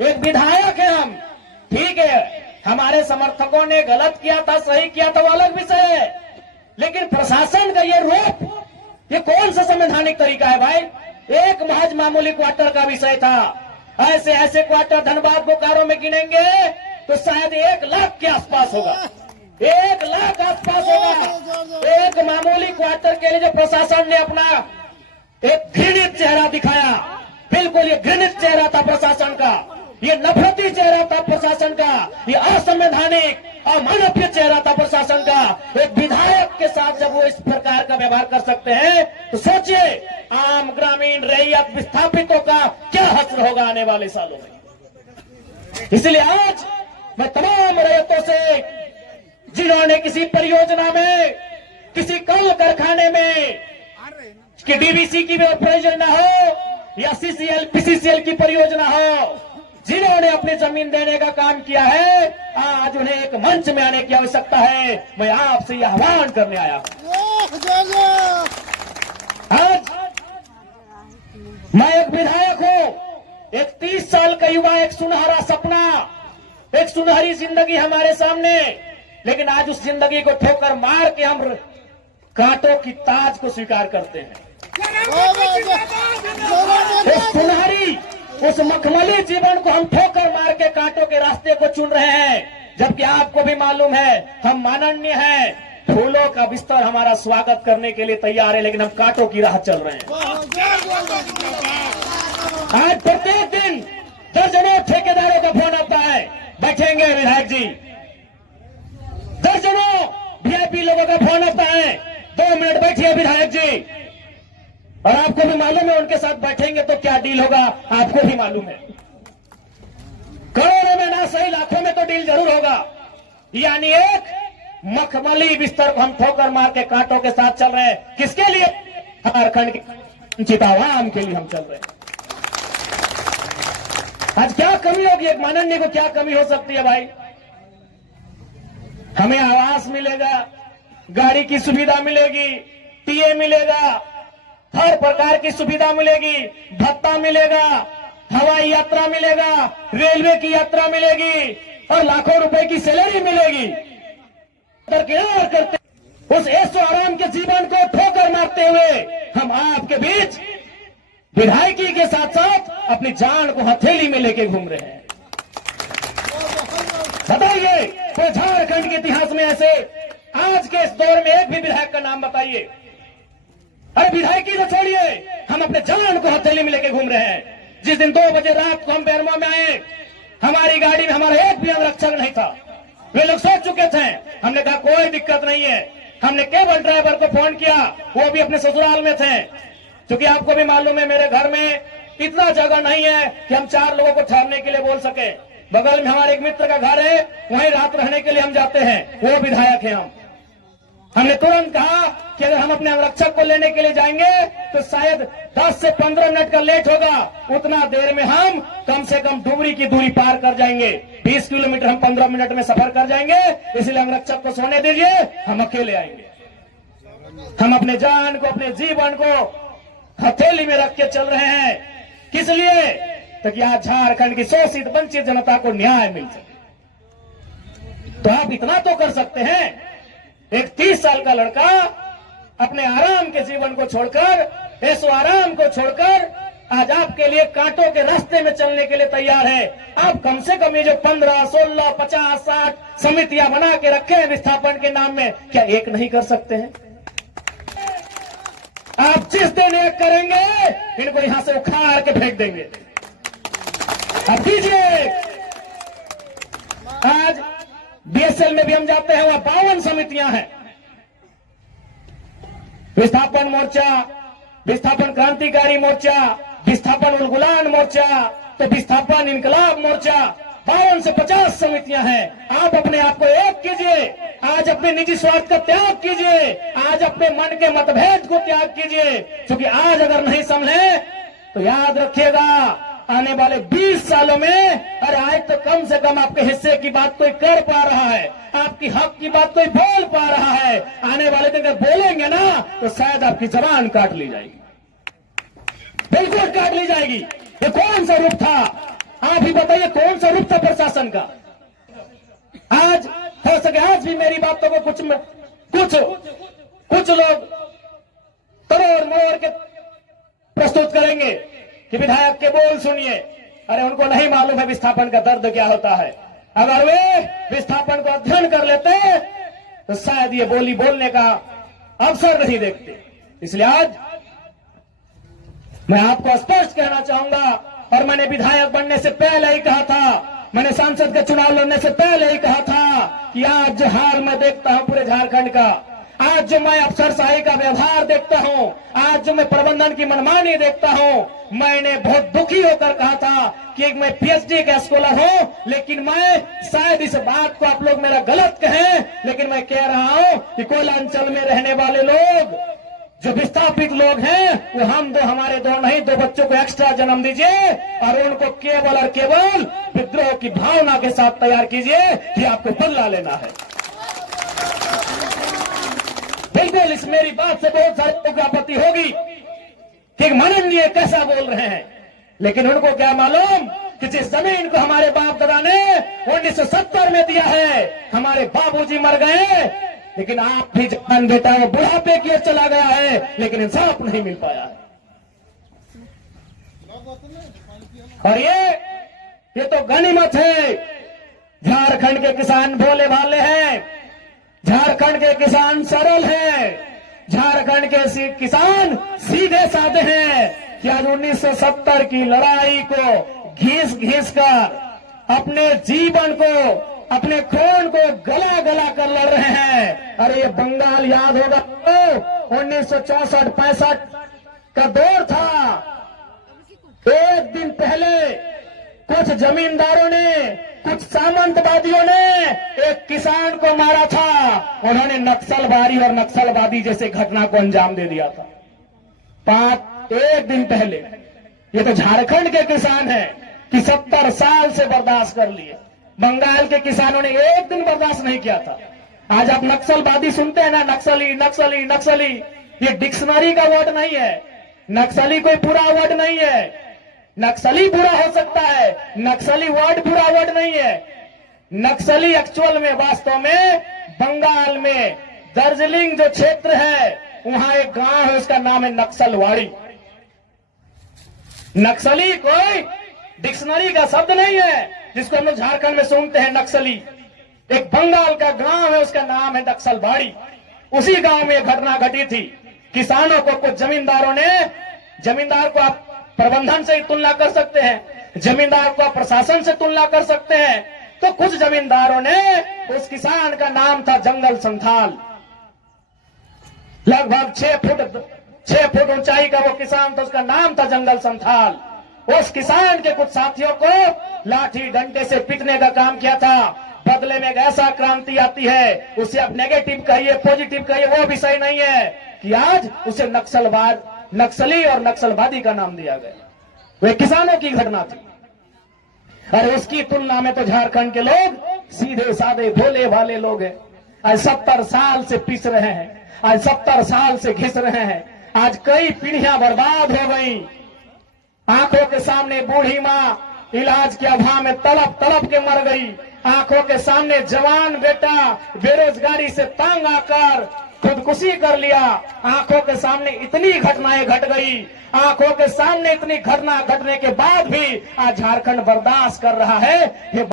एक विधायक है हम, ठीक है, हमारे समर्थकों ने गलत किया था, सही किया था, वो अलग विषय है, लेकिन प्रशासन का ये रूप, ये कौन सा संवैधानिक तरीका है भाई? एक महज मामूली क्वार्टर का विषय था। ऐसे ऐसे क्वार्टर धनबाद बोकारो में गिनेंगे तो शायद 1 लाख के आसपास होगा, 1 लाख आसपास होगा। एक मामूली क्वार्टर के लिए जो प्रशासन ने अपना एक घृणित चेहरा दिखाया, बिल्कुल ये घृणित चेहरा था प्रशासन का, ये नफरती चेहरा था प्रशासन का, ये असंवैधानिक अमानवीय चेहरा था प्रशासन का। एक विधायक के साथ जब वो इस प्रकार का व्यवहार कर सकते हैं तो सोचिए आम ग्रामीण रैयत विस्थापितों का क्या हश्र होगा आने वाले सालों में। इसलिए आज मैं तमाम रैयतों से, जिन्होंने किसी परियोजना में, किसी कल कारखाने में कि डीवीसी की परियोजना हो या सीसीएल पीसीसीएल की परियोजना हो, जिन्होंने अपनी जमीन देने का काम किया है, आज उन्हें एक मंच में आने की आवश्यकता है। मैं आपसे यह आह्वान करने आया हूं। आज मैं एक विधायक हूं, एक 30 साल का युवा, एक सुनहरा सपना, एक सुनहरी जिंदगी हमारे सामने, लेकिन आज उस जिंदगी को ठोकर मार के हम कांटों की ताज को स्वीकार करते हैं। उस सुनहरी, उस मखमली जीवन को हम ठोकर मार के कांटों के रास्ते को चुन रहे हैं, जबकि आपको भी मालूम है हम माननीय हैं, फूलों का बिस्तर हमारा स्वागत करने के लिए तैयार है, लेकिन हम कांटों की राह चल रहे हैं। आज प्रत्येक दिन दर्जनों ठेकेदारों का फोन आता है, बैठेंगे विधायक जी, दर्जनों वीआईपी लोगों का फोन आता है, 2 मिनट बैठिए विधायक जी, और आपको भी मालूम है उनके साथ बैठेंगे तो क्या डील होगा, आपको भी मालूम है। करोड़ों में ना सही लाखों में तो डील जरूर होगा। यानी एक मखमली बिस्तर को हम ठोकर मार के कांटों के साथ चल रहे हैं। किसके लिए? झारखंड के वंचित आवाम के लिए हम चल रहे हैं। आज क्या कमी होगी, एक माननीय को क्या कमी हो सकती है भाई? हमें आवास मिलेगा, गाड़ी की सुविधा मिलेगी, टीए मिलेगा, हर प्रकार की सुविधा मिलेगी, भत्ता मिलेगा, हवाई यात्रा मिलेगा, रेलवे की यात्रा मिलेगी और लाखों रुपए की सैलरी मिलेगी। दरकिनार करते उस ऐशो आराम के जीवन को ठोकर मारते हुए हम आपके बीच विधायकी के साथ साथ अपनी जान को हथेली में लेके घूम रहे हैं। बताइए तो झारखंड के इतिहास में ऐसे आज के इस दौर में एक भी विधायक का नाम बताइए। अरे विधायकी तो छोड़िए, हम अपने जान को हथेली में लेके घूम रहे हैं। जिस दिन 2 बजे रात को हम बेरमा में आए, हमारी गाड़ी में हमारा एक भी अंगरक्षक नहीं था। वे लोग सोच चुके थे, हमने कहा कोई दिक्कत नहीं है। हमने केवल ड्राइवर को फोन किया, वो भी अपने ससुराल में थे, क्योंकि आपको भी मालूम है मेरे घर में इतना जगह नहीं है कि हम 4 लोगों को ठहरने के लिए बोल सके। बगल में हमारे एक मित्र का घर है, वहीं रात रहने के लिए हम जाते हैं, वो विधायक है। हमने तुरंत कहा कि अगर हम अपने अंगरक्षक को लेने के लिए जाएंगे तो शायद 10 से 15 मिनट का लेट होगा, उतना देर में हम कम से कम डुमरी की दूरी पार कर जाएंगे। 20 किलोमीटर हम 15 मिनट में सफर कर जाएंगे, इसलिए अंगरक्षक को सोने दीजिए, हम अकेले आएंगे। हम अपने जान को, अपने जीवन को हथेली में रख के चल रहे हैं। किस लिए? ताकि आज झारखंड की शोषित वंचित जनता को न्याय मिल सके। तो आप इतना तो कर सकते हैं, एक 30 साल का लड़का अपने आराम के जीवन को छोड़कर, ऐसो आराम को छोड़कर आज आपके लिए कांटों के रास्ते में चलने के लिए तैयार है। आप कम से कम ये जो 15, 16, 50, 60 समितियां बना के रखे हैं विस्थापन के नाम में, क्या एक नहीं कर सकते हैं? आप जिस दिन एक करेंगे इनको यहां से उखाड़ के फेंक देंगे। अब कीजिए। आज बीएसएल में भी हम जाते हैं, वहां 52 समितियां हैं। विस्थापन मोर्चा, विस्थापन क्रांतिकारी मोर्चा, विस्थापन उलगुलान मोर्चा, तो विस्थापन इनकलाब मोर्चा, 52 से 50 समितियां हैं। आप अपने आप को एक कीजिए, आज अपने निजी स्वार्थ का त्याग कीजिए, आज अपने मन के मतभेद को त्याग कीजिए, क्योंकि आज अगर नहीं संभले तो याद रखिएगा आने वाले 20 सालों में, अरे आज तो कम से कम आपके हिस्से की बात कोई कर पा रहा है, आपकी हक की बात कोई बोल पा रहा है। आने वाले दिन अगर बोलेंगे ना तो शायद आपकी जबान काट ली जाएगी, बिल्कुल काट ली जाएगी। ये कौन सा रूप था? आप ही बताइए कौन सा रूप था प्रशासन का। आज हो सके आज भी मेरी बातों को कुछ लोग तोड़ मोड़ के प्रस्तुत करेंगे कि विधायक के बोल सुनिए। अरे उनको नहीं मालूम है विस्थापन का दर्द क्या होता है। अगर वे विस्थापन को अध्ययन कर लेते तो शायद ये बोली बोलने का अवसर नहीं देखते। इसलिए आज मैं आपको स्पष्ट कहना चाहूंगा, और मैंने विधायक बनने से पहले ही कहा था, मैंने सांसद का चुनाव लड़ने से पहले ही कहा था कि आज जो हाल मैं देखता हूं पूरे झारखंड का, आज जो मैं अफसरशाही का व्यवहार देखता हूं, आज जो मैं प्रबंधन की मनमानी देखता हूं, मैंने बहुत दुखी होकर कहा था कि मैं पीएचडी का स्कॉलर हूं, लेकिन मैं शायद इस बात को आप लोग मेरा गलत कहें, लेकिन मैं कह रहा हूं कि कोयला अंचल में रहने वाले लोग जो विस्थापित लोग हैं वो हम दो हमारे दो नहीं, दो बच्चों को एक्स्ट्रा जन्म दीजिए और उनको केवल और केवल विद्रोह की भावना के साथ तैयार कीजिए कि आपको बदला लेना है। बिल्कुल इस मेरी बात से बहुत सारे लोगों को आपत्ति होगी कि माननीय कैसा बोल रहे हैं, लेकिन उनको क्या मालूम कि जिस जमीन को हमारे बाप दादा ने 1970 में दिया है, हमारे बाबूजी मर गए, लेकिन आप भी जवान बेटा वो बुढ़ापे की ओर चला गया है, लेकिन इंसाफ नहीं मिल पाया है। और ये तो गनीमत है। झारखंड के किसान भोले भाले हैं, झारखंड के किसान सरल हैं, झारखंड के किसान सीधे साधे हैं कि आज 1970 की लड़ाई को घिस घिस कर अपने जीवन को, अपने खून को गला गला कर लड़ रहे हैं। अरे ये बंगाल याद होगा तो 1964-65 का दौर था। एक दिन पहले कुछ जमींदारों ने, कुछ सामंतवादियों ने एक किसान को मारा था। उन्होंने नक्सलबारी और नक्सलवादी जैसे घटना को अंजाम दे दिया था। एक दिन पहले ये तो झारखंड के किसान हैं कि 70 साल से बर्दाश्त कर लिए। बंगाल के किसानों ने एक दिन बर्दाश्त नहीं किया था। आज आप नक्सलवादी सुनते हैं ना, नक्सली नक्सली नक्सली, ये डिक्शनरी का वर्ड नहीं है। नक्सली कोई बुरा वर्ड नहीं है। नक्सली बुरा हो सकता है, नक्सली वर्ड बुरा वर्ड नहीं है। नक्सली एक्चुअल में वास्तव में बंगाल में दार्जिलिंग जो क्षेत्र है वहां एक गांव है, उसका नाम है नक्सलवाड़ी। नक्सली कोई डिक्शनरी का शब्द नहीं है जिसको हम लोग झारखंड में सुनते हैं नक्सली। एक बंगाल का गांव है, उसका नाम है नक्सलबाड़ी। उसी गांव में घटना घटी थी। किसानों को कुछ जमींदारों ने, जमींदार को आप प्रबंधन से ही तुलना कर सकते हैं, जमींदार को आप प्रशासन से तुलना कर सकते हैं, तो कुछ जमींदारों ने, उस किसान का नाम था जंगल संथाल। लगभग 6 फुट ऊंचाई का वो किसान था, उसका नाम था जंगल संथाल। उस किसान के कुछ साथियों को लाठी डंडे से पीटने का काम किया था। बदले में एक ऐसा क्रांति आती है, उसे आप नेगेटिव कहिए पॉजिटिव कहिए, वो विषय नहीं है कि आज उसे नक्सली और नक्सलवादी का नाम दिया गया। वे किसानों की घटना थी। अरे उसकी तुलना में तो झारखंड के लोग सीधे साधे भोले भाले लोग हैं। आज 70 साल से पिस रहे हैं, आज 70 साल से घिस रहे हैं। आज कई पीढ़ियां बर्बाद हो गई। आंखों के सामने बूढ़ी माँ इलाज के अभाव में तड़प तड़प के मर गई। आंखों के सामने जवान बेटा बेरोजगारी से तंग आकर खुदकुशी कर लिया। आंखों के सामने इतनी घटनाएं घट गई। आंखों के सामने इतनी घटना घटने के बाद भी आज झारखंड बर्दाश्त कर रहा है। ये